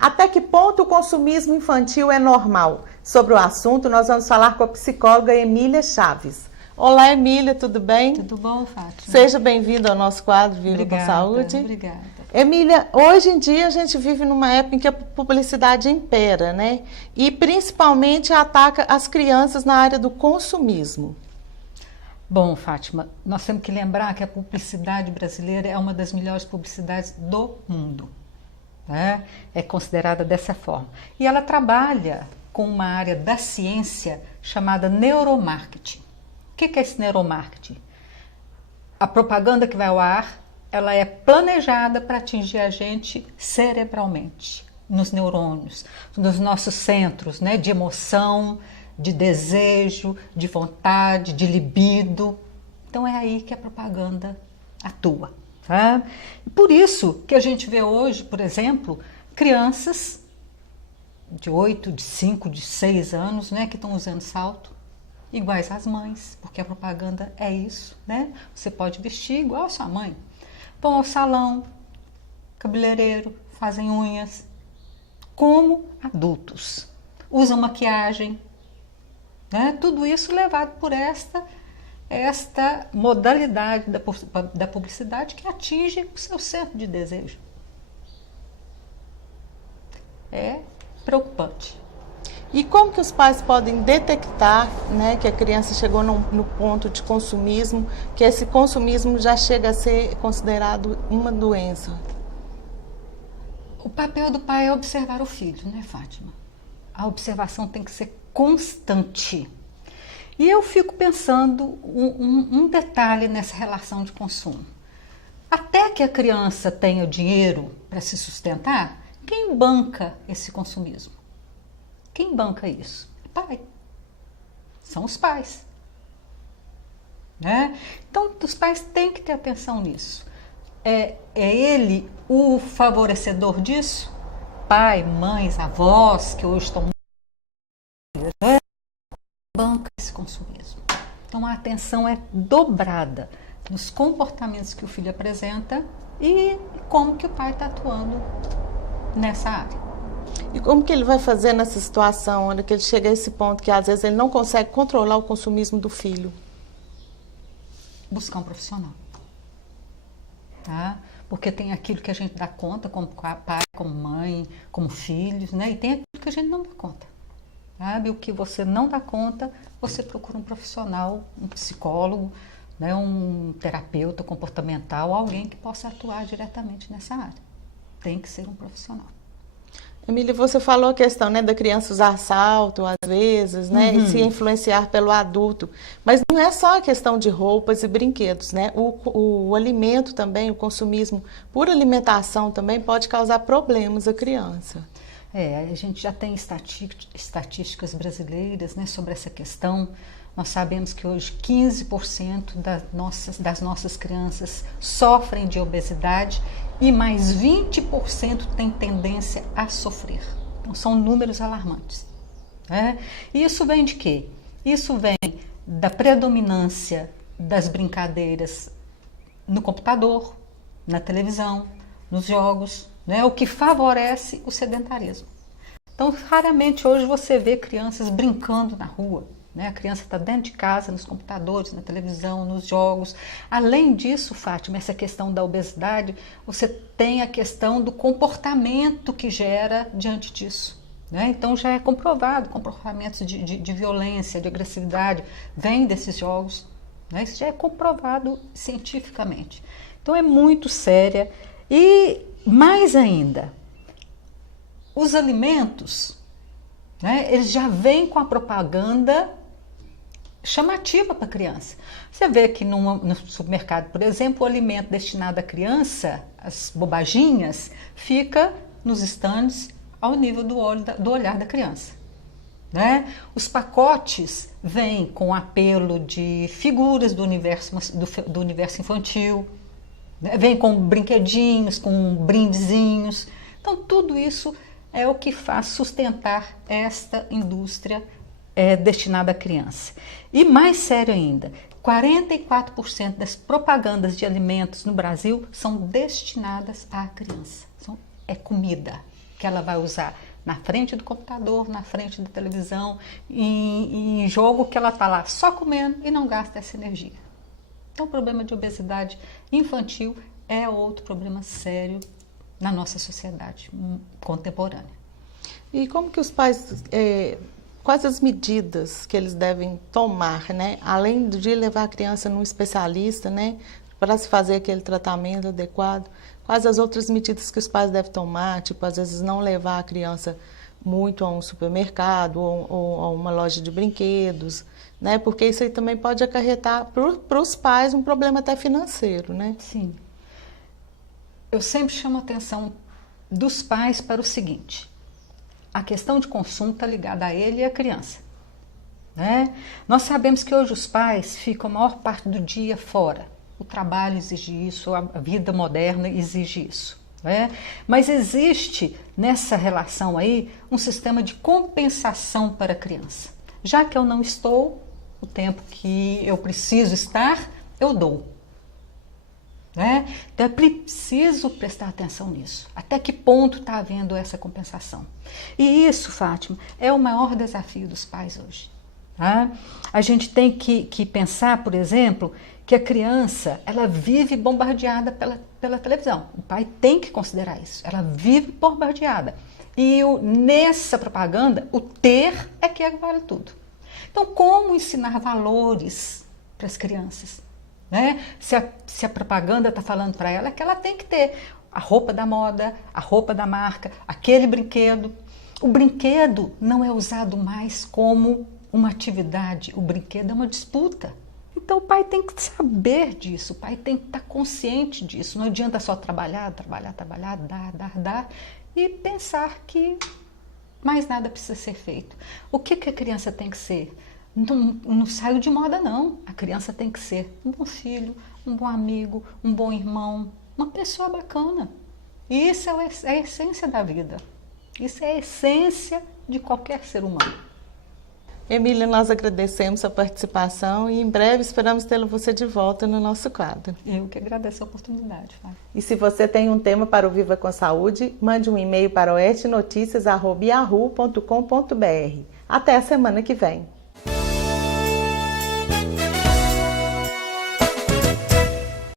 Até que ponto o consumismo infantil é normal? Sobre o assunto, nós vamos falar com a psicóloga Emília Chaves. Olá, Emília, tudo bem? Tudo bom, Fátima? Seja bem-vinda ao nosso quadro Viva com Saúde. Obrigada. Emília, hoje em dia a gente vive numa época em que a publicidade impera, né? E principalmente ataca as crianças na área do consumismo. Bom, Fátima, nós temos que lembrar que a publicidade brasileira é uma das melhores publicidades do mundo. Né? É considerada dessa forma. E ela trabalha com uma área da ciência chamada neuromarketing. O que é esse neuromarketing? A propaganda que vai ao ar, ela é planejada para atingir a gente cerebralmente, nos neurônios, nos nossos centros, né, de emoção, de desejo, de vontade, de libido. Então é aí que a propaganda atua. Tá? Por isso que a gente vê hoje, por exemplo, crianças de 8, de 5, de 6 anos, né, que estão usando salto, iguais às mães, porque a propaganda é isso, né? Você pode vestir igual a sua mãe. Vão ao salão, cabeleireiro, fazem unhas, como adultos. Usam maquiagem, né? Tudo isso levado por esta modalidade da publicidade que atinge o seu centro de desejo. É preocupante. E como que os pais podem detectar, né, que a criança chegou no ponto de consumismo, que esse consumismo já chega a ser considerado uma doença? O papel do pai é observar o filho, né, Fátima? A observação tem que ser constante. E eu fico pensando um detalhe nessa relação de consumo. Até que a criança tenha dinheiro para se sustentar, quem banca esse consumismo? Quem banca isso? O pai. São os pais. Né? Então, os pais têm que ter atenção nisso. É ele o favorecedor disso? Pai, mães, avós, que hoje estão... banca esse consumismo. Então, a atenção é dobrada nos comportamentos que o filho apresenta e como que o pai está atuando nessa área. E como que ele vai fazer nessa situação, onde ele chega a esse ponto que às vezes ele não consegue controlar o consumismo do filho? Buscar um profissional. Tá? Porque tem aquilo que a gente dá conta, como pai, como mãe, como filhos, né? E tem aquilo que a gente não dá conta. Sabe? O que você não dá conta, você procura um profissional, um psicólogo, né? Um terapeuta comportamental, alguém que possa atuar diretamente nessa área. Tem que ser um profissional. Emília, você falou a questão, né, da criança usar salto, às vezes, né, e se influenciar pelo adulto. Mas não é só a questão de roupas e brinquedos, né? O alimento também, o consumismo por alimentação também pode causar problemas à criança. A gente já tem estatísticas brasileiras, né, sobre essa questão. Nós sabemos que hoje 15% das nossas crianças sofrem de obesidade e mais 20% têm tendência a sofrer. Então, são números alarmantes. Né? E isso vem de quê? Isso vem da predominância das brincadeiras no computador, na televisão, nos jogos, né? O que favorece o sedentarismo. Então, raramente hoje você vê crianças brincando na rua. A criança está dentro de casa, nos computadores, na televisão, nos jogos. Além disso, Fátima, essa questão da obesidade, você tem a questão do comportamento que gera diante disso. Né? Então já é comprovado, comportamentos de violência, de agressividade, vêm desses jogos. Né? Isso já é comprovado cientificamente. Então é muito séria. E mais ainda, os alimentos, né, eles já vêm com a propaganda chamativa para a criança. Você vê que no supermercado, por exemplo, o alimento destinado à criança, as bobaginhas, fica nos estandes ao nível do olhar da criança. Né? Os pacotes vêm com apelo de figuras do universo infantil, né? Vêm com brinquedinhos, com brindezinhos. Então, tudo isso é o que faz sustentar esta indústria destinada à criança. E mais sério ainda, 44% das propagandas de alimentos no Brasil são destinadas à criança. É comida. que ela vai usar na frente do computador, na frente da televisão, em jogo que ela está lá só comendo e não gasta essa energia. Então, o problema de obesidade infantil é outro problema sério na nossa sociedade contemporânea. E como que os pais, quais as medidas que eles devem tomar, né? Além de levar a criança num especialista, né? Para se fazer aquele tratamento adequado, quais as outras medidas que os pais devem tomar? Tipo, às vezes não levar a criança muito a um supermercado ou a uma loja de brinquedos, né? Porque isso aí também pode acarretar para os pais um problema até financeiro, né? Sim. Eu sempre chamo a atenção dos pais para o seguinte: a questão de consumo está ligada a ele e à criança, né? Nós sabemos que hoje os pais ficam a maior parte do dia fora. O trabalho exige isso, a vida moderna exige isso, né? Mas existe nessa relação aí um sistema de compensação para a criança. Já que eu não estou, o tempo que eu preciso estar, eu dou. Né? Então é preciso prestar atenção nisso. Até que ponto está havendo essa compensação? E isso, Fátima, é o maior desafio dos pais hoje. Tá? A gente tem que pensar, por exemplo, que a criança ela vive bombardeada pela televisão. O pai tem que considerar isso. Ela vive bombardeada. E nessa propaganda, o ter é que vale tudo. Então, como ensinar valores para as crianças? Né? Se a propaganda está falando para ela, é que ela tem que ter a roupa da moda, a roupa da marca, aquele brinquedo. O brinquedo não é usado mais como uma atividade, o brinquedo é uma disputa. Então o pai tem que saber disso, o pai tem que estar consciente disso. Não adianta só trabalhar, dar e pensar que mais nada precisa ser feito. O que a criança tem que ser? Não saiu de moda, não. A criança tem que ser um bom filho, um bom amigo, um bom irmão, uma pessoa bacana. E isso é a essência da vida. Isso é a essência de qualquer ser humano. Emília, nós agradecemos a participação e em breve esperamos tê-la você de volta no nosso quadro. Eu que agradeço a oportunidade, Fábio. E se você tem um tema para o Viva com Saúde, mande um e-mail para oestnoticias@yahoo.com.br. Até a semana que vem.